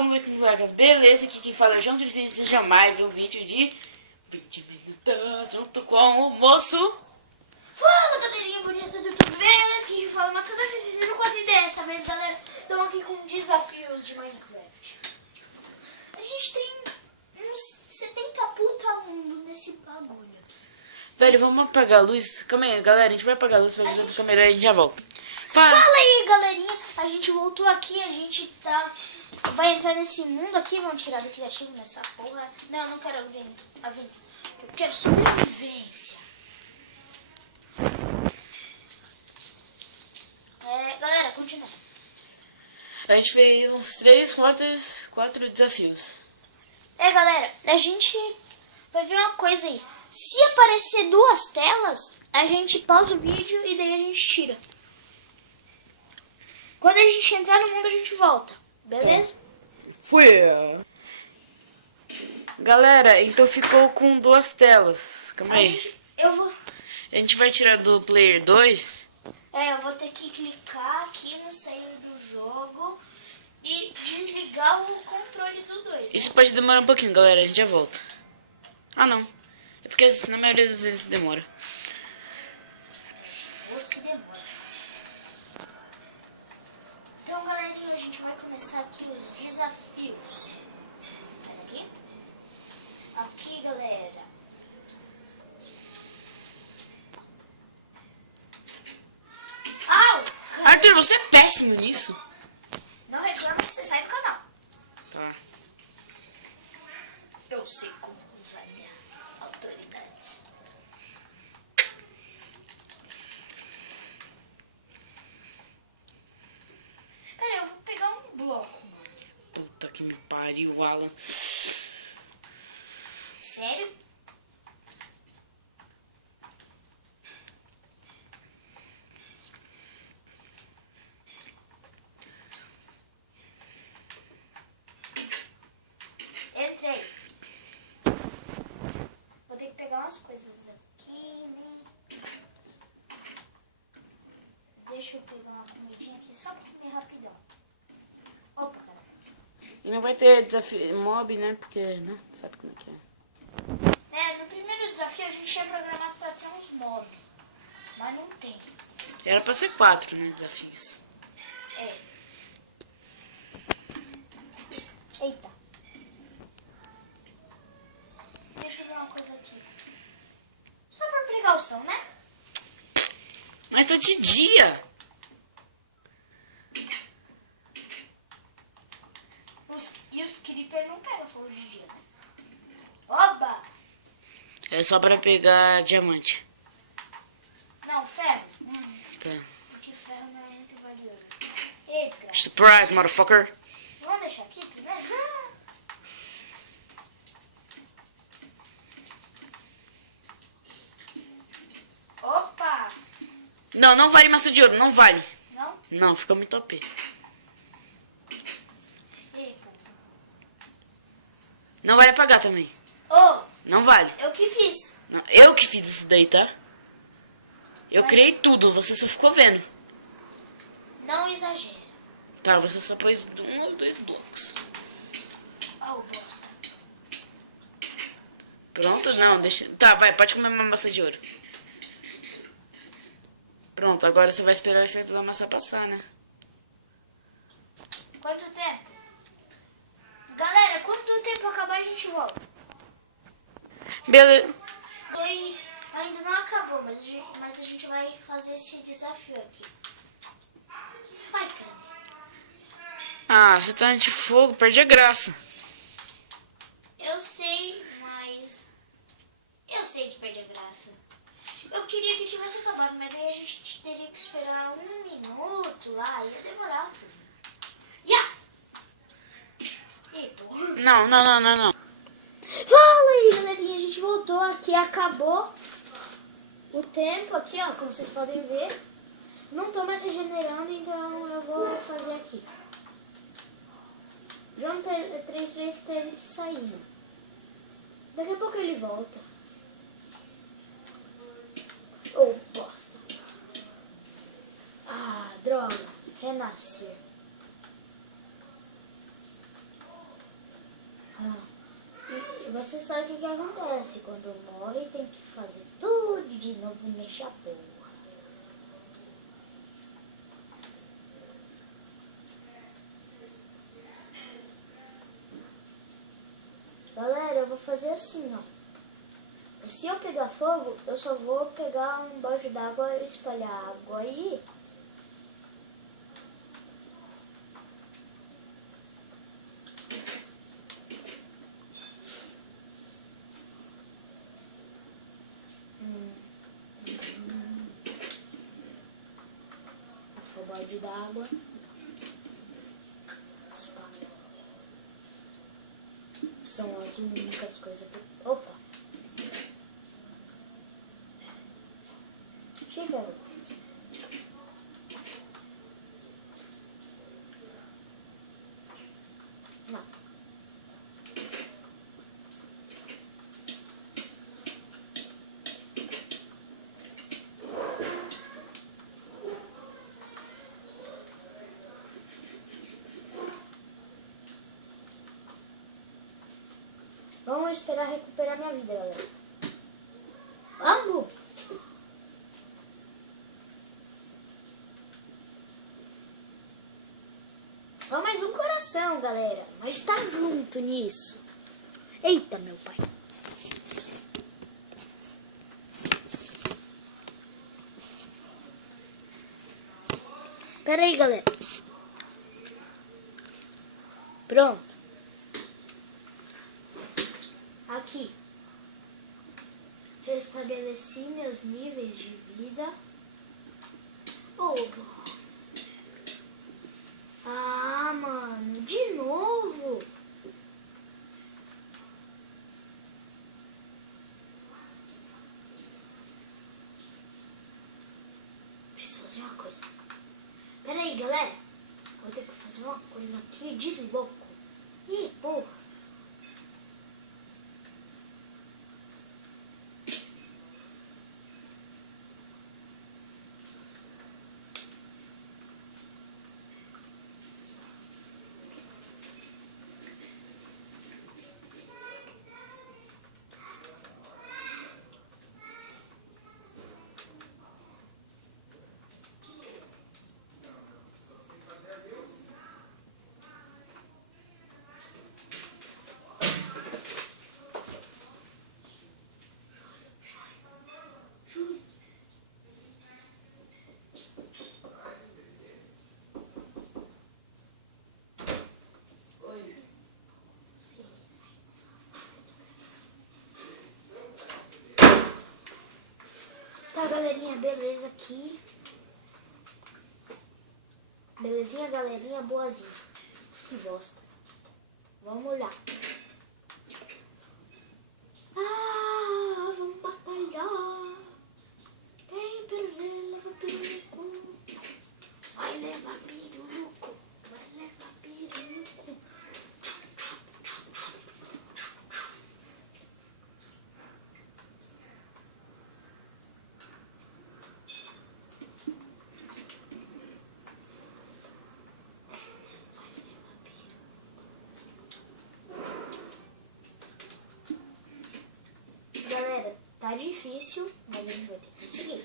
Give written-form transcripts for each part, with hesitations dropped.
vamos ver com os likes. Beleza, aqui quem fala é João Tricínio, seja mais um vídeo de 20 minutos junto com o moço. Fala, galerinha bonita do YouTube, beleza? Quem fala é Matheus Tricínio, 4 e 10. Dessa vez, galera, estamos aqui com desafios de Minecraft. A gente tem uns 70 puta mundo nesse bagulho aqui. Velho, vamos apagar a luz. Calma aí, galera, a gente vai apagar a luz pra avisar do câmera e a gente já volta. Fala aí, galerinha, a gente voltou aqui, a gente vai entrar nesse mundo aqui, vamos tirar do criativo nessa porra. Não, não quero aventura, eu quero sobrevivência. Galera, continua. A gente fez uns 4 desafios. Galera, a gente vai ver uma coisa aí. Se aparecer 2 telas, a gente pausa o vídeo e daí a gente tira. Quando a gente entrar no mundo, a gente volta. Beleza? Fui. Galera, então ficou com 2 telas. Calma aí. A gente vai tirar do player 2. Eu vou ter que clicar aqui no sair do jogo e desligar o controle do 2. Né? Isso pode demorar um pouquinho, galera. A gente já volta. Ah, não. É porque na maioria das vezes demora. Ou se demora. Então, galerinha, a gente vai começar aqui os desafios. Olha aqui. Aqui, galera. Au! Arthur, você é péssimo nisso. Não reclama que você sai do canal. Tá. Eu sei como usar minha autoridade. Pera aí, eu vou pegar um bloco. Puta que me pariu, Alan. Sério? Entrei. Vou ter que pegar umas coisas aqui, né? Deixa eu pegar uma comidinha aqui só pra comer rapidão. Opa, cara. E não vai ter desafio mob, né? Porque, né? Sabe como é que é. No primeiro desafio a gente tinha programado pra ter uns mobs, mas não tem. Era pra ser 4, né? Desafios. Eita. Deixa eu ver uma coisa aqui. Só por precaução, né? Mas tá de dia. E os creeper não pegam fogo de dia, né? Oba! É só pra pegar diamante. Não, ferro. Tá. Porque ferro não é muito valioso. Ei, desgraça. Surprise, motherfucker. Vamos deixar aqui primeiro? Opa! Não, não vale maçã de ouro, não vale. Não? Não, fica muito OP. Ei, pô. Não vale apagar também. Não vale. Eu que fiz. Não, eu que fiz isso daí, tá? Eu criei tudo, você só ficou vendo. Não exagera. Tá, você só pôs 1 ou 2 blocos. Bosta. Pronto? Não, deixa... Tá, vai, pode comer uma maçã de ouro. Pronto, agora você vai esperar o efeito da maçã passar, né? Quanto tempo? Galera, quando o tempo acabar a gente volta. Beleza. E ainda não acabou, mas a gente vai fazer esse desafio aqui. Vai, cara. Ah, você tá de fogo, perde a graça. Eu sei, mas... Eu sei que perde a graça. Eu queria que tivesse acabado, mas daí a gente teria que esperar 1 minuto lá. Ia demorar. Ih, porra. Não. Fala aí, galerinha. A gente voltou aqui, acabou o tempo aqui, ó. Como vocês podem ver. Não tô mais regenerando, então eu vou fazer aqui. João 33 teve que sair, né? Daqui a pouco ele volta. Bosta. Droga. Renascer. você sabe o que acontece. Quando morre, tem que fazer tudo de novo e mexer a porra. Galera, eu vou fazer assim, ó. Se eu pegar fogo, eu só vou pegar um balde d'água e espalhar água aí. Esse balde d'água. Espalha. São as únicas coisas que... Opa! Chega. Não. Vamos esperar recuperar minha vida, galera. Vamos! Só mais um coração, galera. Mas tá junto nisso. Eita, meu pai. Pera aí, galera. Pronto. Aqui. Restabeleci meus níveis de vida. Ah, mano, de novo? Preciso fazer uma coisa. Pera aí, galera. Vou ter que fazer uma coisa aqui de louco. Ih, porra. Tá, galerinha, beleza aqui. Belezinha, galerinha, boazinha. Que bosta. Vamos lá. Ah, vamos batalhar. Quem perder leva piruco. Vai levar piruco. Vai levar piruco. Galera, tá difícil, mas a gente vai ter que conseguir.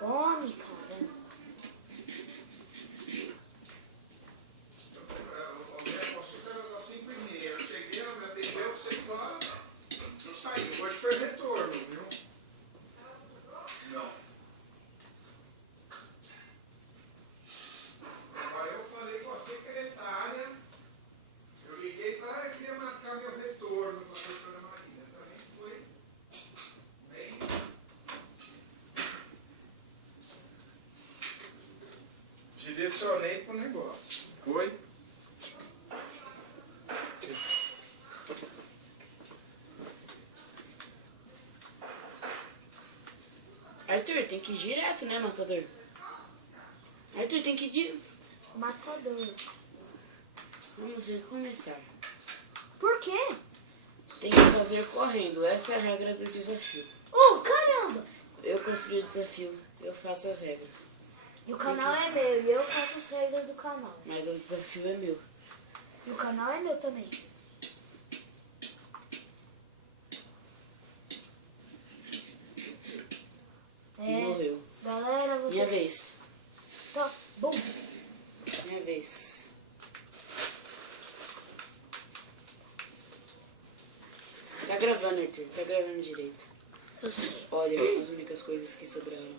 Come, cara. O açúcar era das 5h30. Eu cheguei, ela me atendeu 6 horas. Eu saí. Hoje foi retorno, viu? Não. Agora eu falei com a secretária. Eu liguei e falei, eu queria marcar meu retorno com a doutora Marina. Também foi bem. Direcionei pro negócio. Foi? Arthur, tem que ir direto, né, matador? Arthur, tem que ir direto. Matador. Vamos recomeçar. Por quê? Tem que fazer correndo. Essa é a regra do desafio. Oh, caramba! Eu construí o desafio. Eu faço as regras. E o canal é meu e eu faço as regras do canal. Mas o desafio é meu. E o canal é meu também. Morreu. Galera, vou Minha vez. Tá bom. Minha vez. Tá gravando, Arthur. Tá gravando direito. Eu sei. Olha as únicas coisas que sobraram.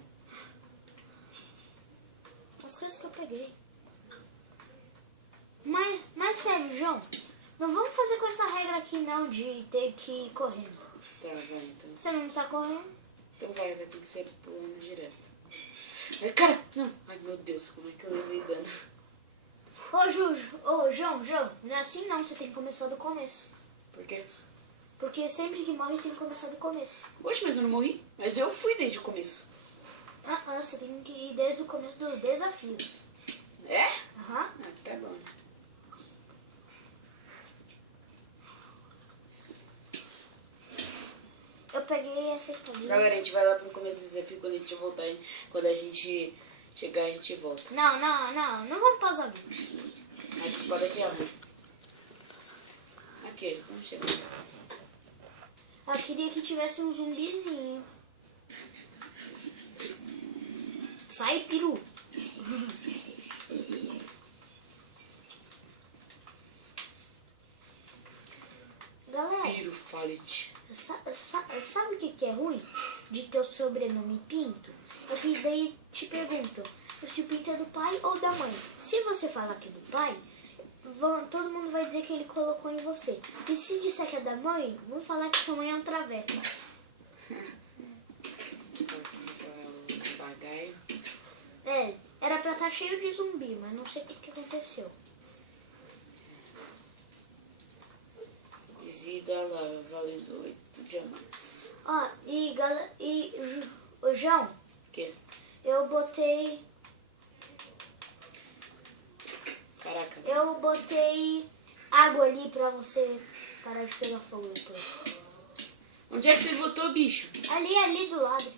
As coisas que eu peguei. Mas sério, João, não vamos fazer com essa regra aqui não de ter que ir correndo. Tá, vai então. Você não tá correndo? Então vai ter que ser pulando direto. Ai, cara, não. Ai, meu Deus, como é que eu levei dano? João, não é assim não, você tem que começar do começo. Por quê? Porque sempre que morre tem que começar do começo. Oxe, mas eu não morri. Mas eu fui desde o começo. Você tem que ir desde o começo dos desafios. É? Aham. Ah, tá bom. Eu peguei essa espadinha. Galera, a gente vai lá pro começo do desafio quando a gente voltar. Quando a gente chegar, a gente volta. Não vamos pausar o vídeo. Mas essa espada aqui é a ruim. Aqui, estamos chegando. Queria que tivesse um zumbizinho. Sai, peru. Galera, Piro Falit. sabe o que é ruim de ter o sobrenome Pinto? É que daí te perguntam se o Pinto é do pai ou da mãe. Se você falar que é do pai, todo mundo vai dizer que ele colocou em você. E se disser que é da mãe, vão falar que sua mãe é um traveco. Bagaio. Era pra estar cheio de zumbi, mas não sei o que aconteceu. Desvio da lava, valendo 8 diamantes. João, O quê? eu botei água ali pra você parar de pegar fogo depois. Onde é que você botou, bicho? Ali do lado.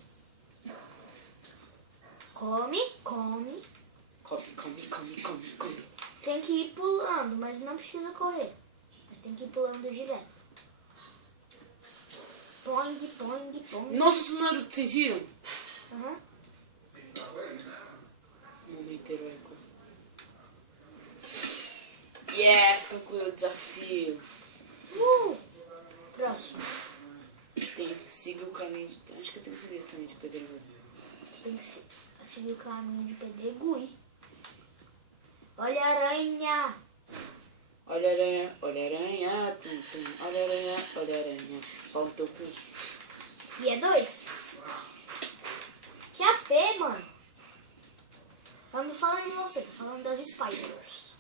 Come. Come. Tem que ir pulando, mas não precisa correr. Tem que ir pulando direto. Poing. Nossa, isso não era o que vocês viram? Aham. Momento heróico. Yes, concluiu o desafio. Próximo. Tem que seguir o caminho de... Acho que eu tenho que seguir esse caminho de pedregulho. Tem que seguir o caminho de pedregulho. Olha a aranha. Olha a aranha, tum. Olha a aranha, pau no teu cu. E é 2. Que AP, mano. Eu não falando de você, tô falando das spiders.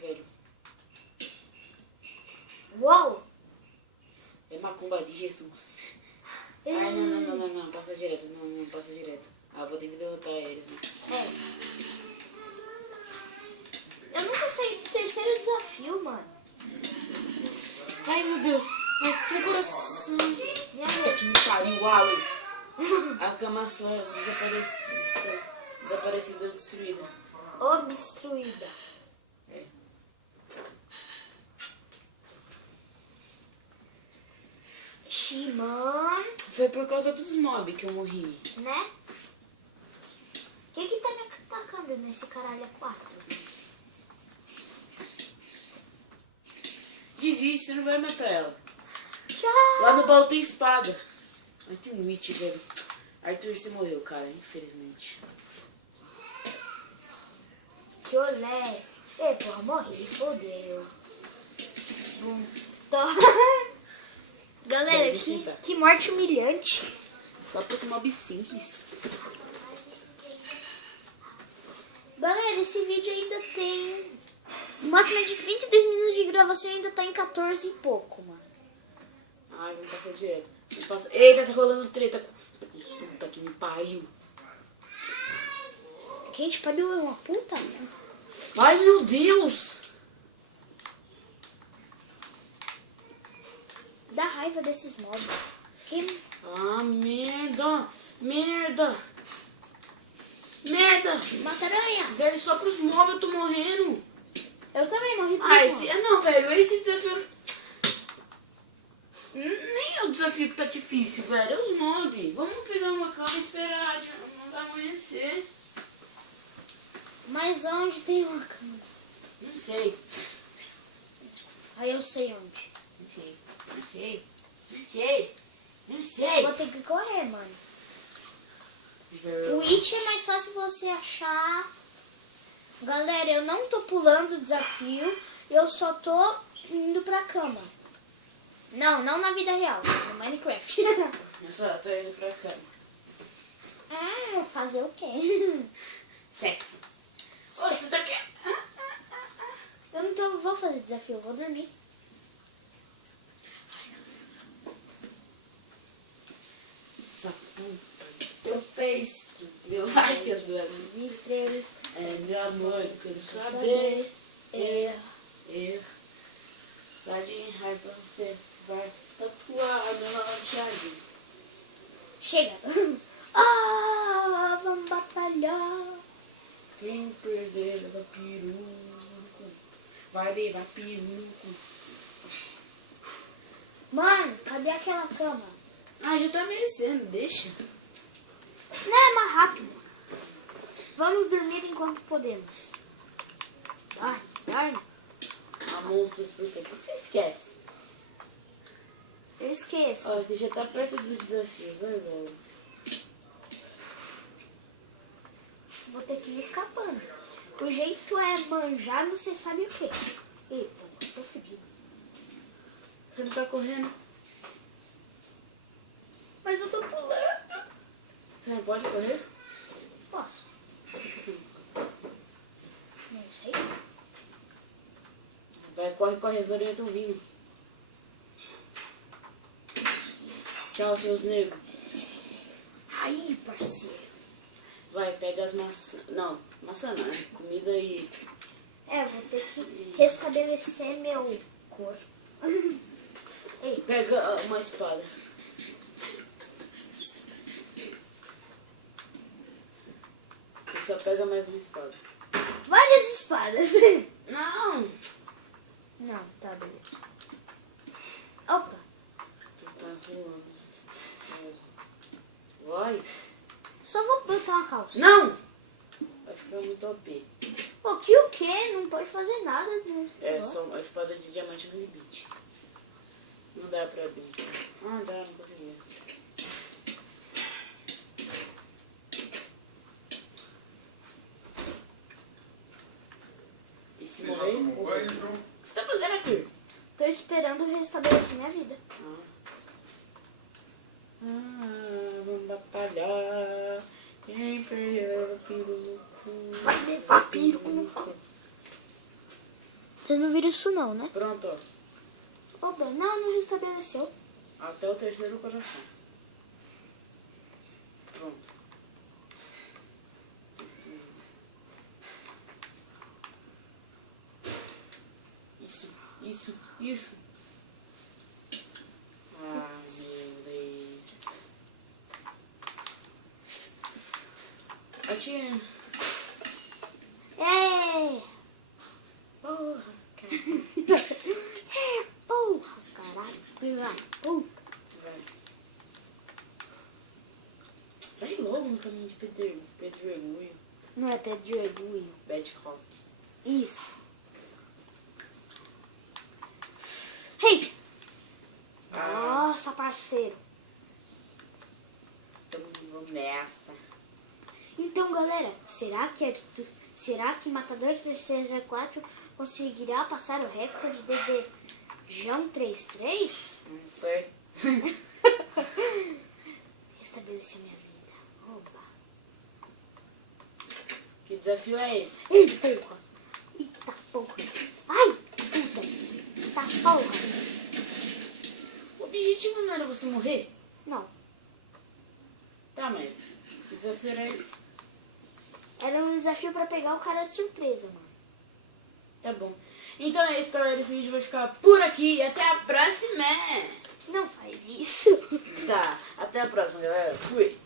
Velho, Uau! é macumba de Jesus. Ai, não, passa direto, não passa direto. Vou ter que derrotar eles, né? Eu nunca saí do terceiro desafio, mano. Ai, meu Deus. Ai, meu coração. Minha Puta que vez. me pariu, Alan. A cama só desaparecida, destruída. Obstruída. É. Shimon, Foi por causa dos mobs que eu morri. né? O que tá me atacando nesse caralho a 4? Desiste, você não vai matar ela. Tchau! Lá no baú tem espada. Ai, tem um Witch, velho. Arthur, você morreu, cara, infelizmente. Que olé! Ei, porra, morri, fodeu. Galera, Deve sentar. que morte humilhante. Só por mob simples. Galera, esse vídeo ainda tem... O máximo é de 32 minutos de gravação e ainda tá em 14 e pouco, mano. Ai, vamos passar direto. Eita, tá rolando treta. Puta que me pariu. Quem te pariu é uma puta? Ai, meu Deus. Dá raiva desses mobs. Ah, merda. Merda. Mata aranha. Velho, só pros mobs eu tô morrendo. Eu também morri por Ah, isso. não, velho, esse desafio... Nem é o desafio que tá difícil, velho. É os mobs. Vamos pegar uma cama e esperar não amanhecer. Mas onde tem uma cama? Não sei. Aí eu sei onde. Não sei. Não sei. Não sei. Não sei. Vou ter que correr, mano. O It é mais fácil você achar. Galera, eu não tô pulando o desafio. Eu só tô indo pra cama. Não na vida real. No Minecraft. Eu só tô indo pra cama. Fazer o quê? Sexo. Ô, você tá aqui? Eu não vou fazer desafio, eu vou dormir. Essa puta. Teu fez. Meu like, as duas. E 3. É, meu amor, eu quero saber. Só de raiva você vai tatuar meu jardim. Chega. Vamos batalhar. Quem perder leva peruco. Vai levar peruco. Mano, cadê aquela cama? Já tá amanhecendo, deixa. Não, é mais rápido. Vamos dormir enquanto podemos. Dorme. A monstros, por quê? Por que você esquece? Eu esqueço. Ó, você já tá perto dos desafios, vai logo. Vou ter que ir escapando. O jeito é manjar, não sei sabe o quê. Ei, pô, tô fedido. Você não tá correndo? Mas eu tô pulando. Você não pode correr? Posso? Sim. Não sei. Vai, corre, as orelhas estão vindo. Tchau, seus negros. Aí, parceiro. Vai, pega as maçãs. Não, maçã não, né? Comida e... Vou ter que restabelecer meu corpo. Ei, Pega uma espada. E só pega mais uma espada. várias espadas. Não! Não, tá, beleza. Opa. Tu tá voando. Vai. Só vou botar uma calça. Não! Vai ficar muito OP. O quê? Não pode fazer nada. É só uma espada de diamante no limite. Não dá pra abrir. Dá, não consegui. E se Você já morrer? tomou banho, João? O que você tá fazendo, Arthur? Tô esperando restabelecer minha vida. Vamos batalhar. Quem perdeu o peruco? Vai levar peruco. Vocês não viram isso não, né? Pronto, ó. Opa, não restabeleceu. Até o terceiro coração. Pronto. Isso. Ah, meu Deus. Atinha. Porra, cara. Porra, caralho. Pela puta. Vai logo no caminho de pedregulho. Não é pedregulho. Bedrock. Isso. Hey! Nossa, parceiro. Então vamos nessa. Então, galera, será que Matador 304 conseguirá passar o recorde de João 33? Não sei. Restabelecer minha vida. Opa. Que desafio é esse? Eita porra. Ai, puta. Eita porra. O objetivo não era você morrer? Não. Tá, mas que desafio era esse? Era um desafio pra pegar o cara de surpresa, mano. Tá bom. Então é isso, galera. Esse vídeo vai ficar por aqui. E até a próxima. Não faz isso. Tá, até a próxima, galera. Fui.